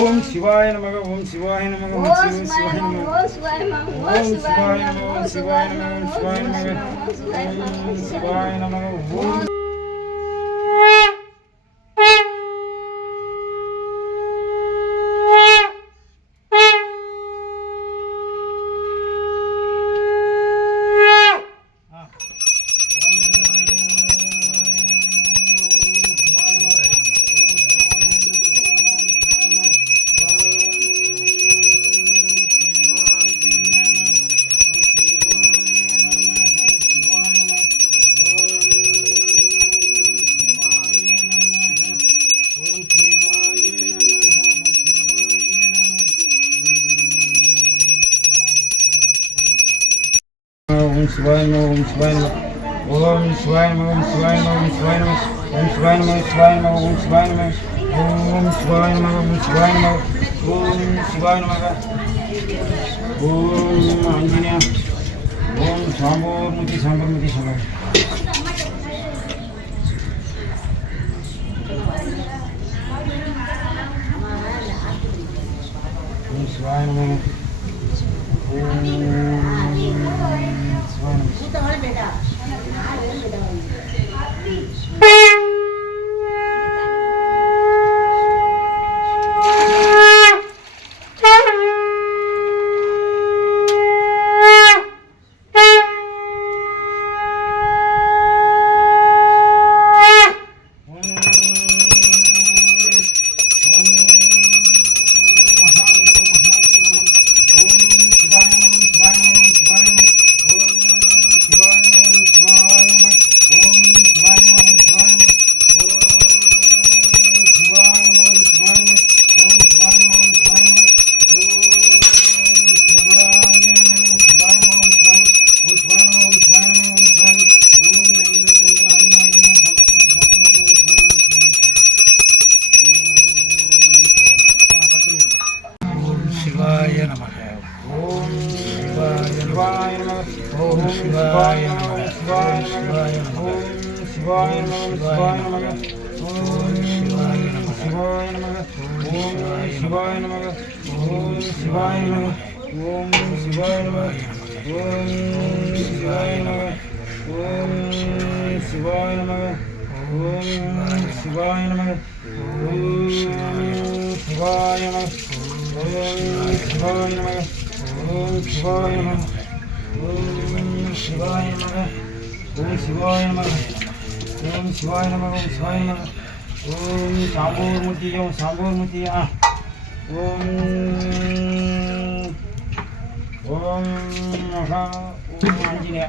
ஓம் சிவாய நமக ஓம் சிவாய நமக ஓம் சிவாய நமக ஓம் சிவாய நமக ஓம் சிவாய நமக ஓம் சிவாய நமக ஓம் சிவாய நமக ஓம் Shivaya Om Shivaya Om Shivaya Om Shivaya Om Shivaya Om Shivaya Om Shivaya Om Shivaya Om Shivaya Om Shivaya Om Shivaya Om Anjaneya Om Sambhurmuti Sambhurmuti Sambhur Om Shivaya Om Sambhurmuti Om Maha Om Anjaneya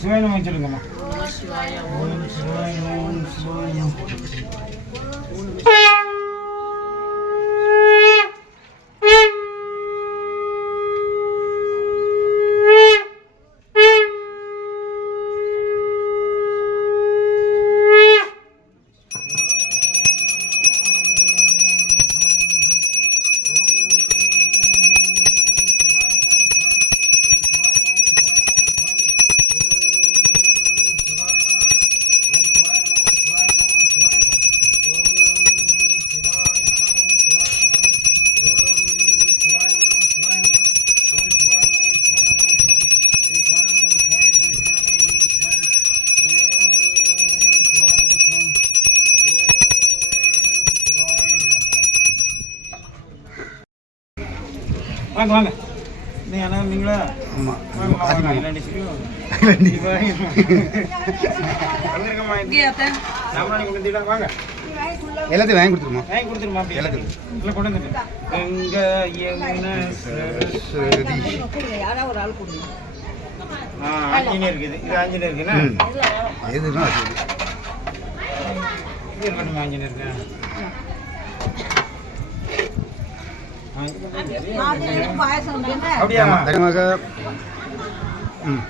சிவாய நம சொல்லுங்கம்மா. ஓம் சிவாய ஓம் சிவாய ஓம் சிவாய. வாங்க வாங்க நீங்க அண்ணா நீங்களா ஆமாம் வாங்க வாங்க இல்லாண்டி சிரியும் வந்துருக்கம்மா சாம்பிராணி கொண்டு வந்துடலாம் வாங்க எல்லாத்தையும் வாங்கி கொடுத்துருமா வாங்கி கொடுத்துருமா அப்படி எல்லாத்தையும் இல்லை கொண்டு வந்துட்டு கங்கா யமுனா சரஸ்வதி ஆஞ்சநேயர் இருக்குது இது ஆஞ்சநேயர் இருக்குண்ணா எதுனா சரி இது இருக்கட்டும் ஆஞ்சநேயர் இருக்கு அப்படியா தனிமாக ம்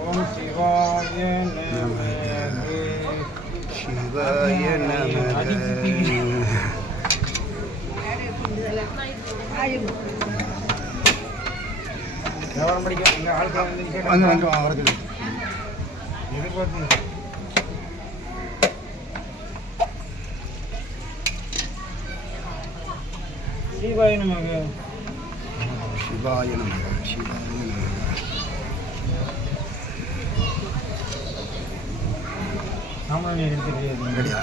ஓம் சிவாய சிவாய நமக வியாபாரம் படிக்க இங்கே ஆளுக்கு வந்து வரது எதிர்பார்த்து சிவாய நமக சிவாய நமக சிவாய நமக சாம்பிராணி எடுத்துட்டு ரெடியா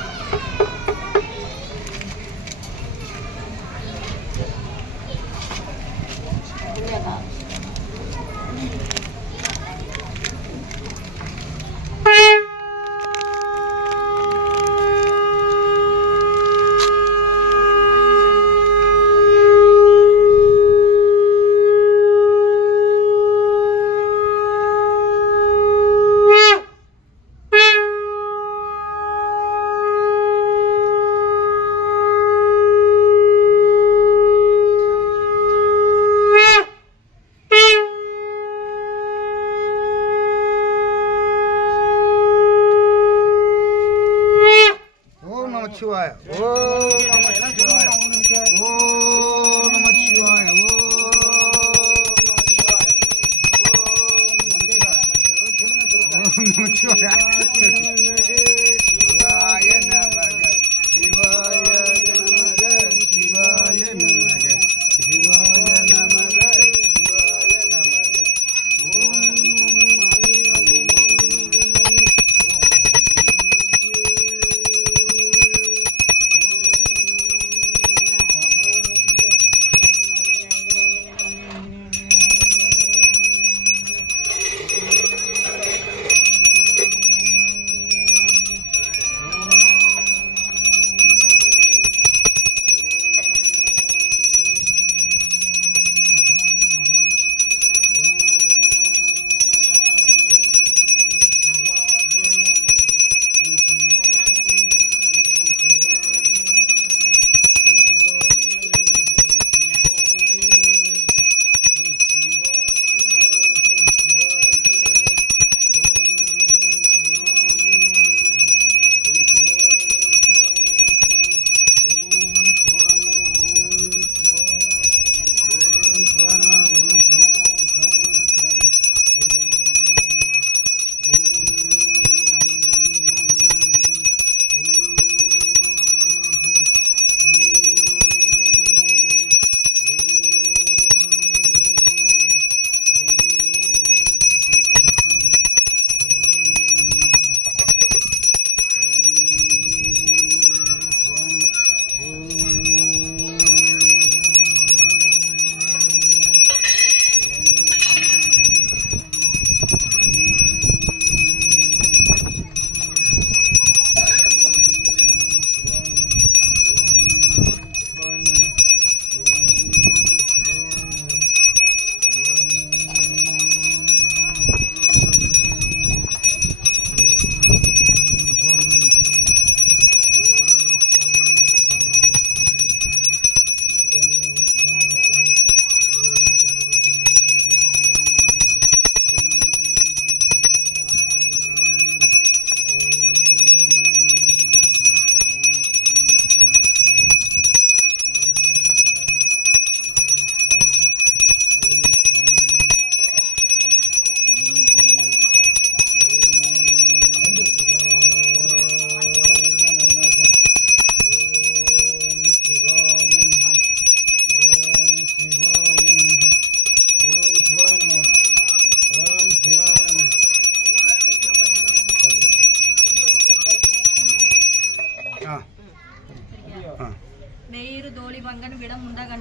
சிவாய ஓம் நம சிவாய ஓம் நம சிவாய ஓம் நம சிவாய சிவாய நமக சிவாய நமக சிவாய நமக சிவாய நமக சிவாய நமக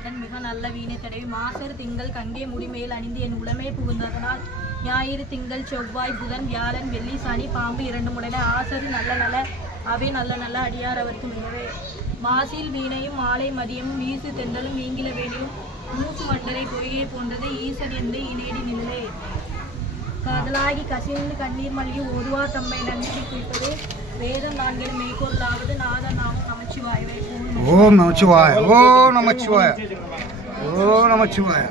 உடன் மிக நல்ல வீணை தடவி மாசர் திங்கள் கங்கே முடிமேல் அணிந்து என் உளமே புகுந்ததனால் ஞாயிறு திங்கள் செவ்வாய் புதன் வியாழன் வெள்ளி சனி பாம்பு 2 முடனே ஆசரு நல்ல நல்ல அவை நல்ல நல்ல அடியார் அவருக்கு மிகவே மாசில் வீணையும் மாலை மதியமும் வீசு தென்றலும் நீங்கில வேணியும் மூசு மண்டரை பொய்கை போன்றது ஈசன் எந்த இணையடி நிழலே காதலாகி கசிந்து கண்ணீர் மல்கி ஒருவார் தம்மை நன்றி குறிப்பது வேதம் 4 மெய்கொருளாவது நாத நாமம் நமச்சிவாயவே ஓம் நமச்சிவாய ஓம் நமச்சிவாய ஓம் நமச்சிவாய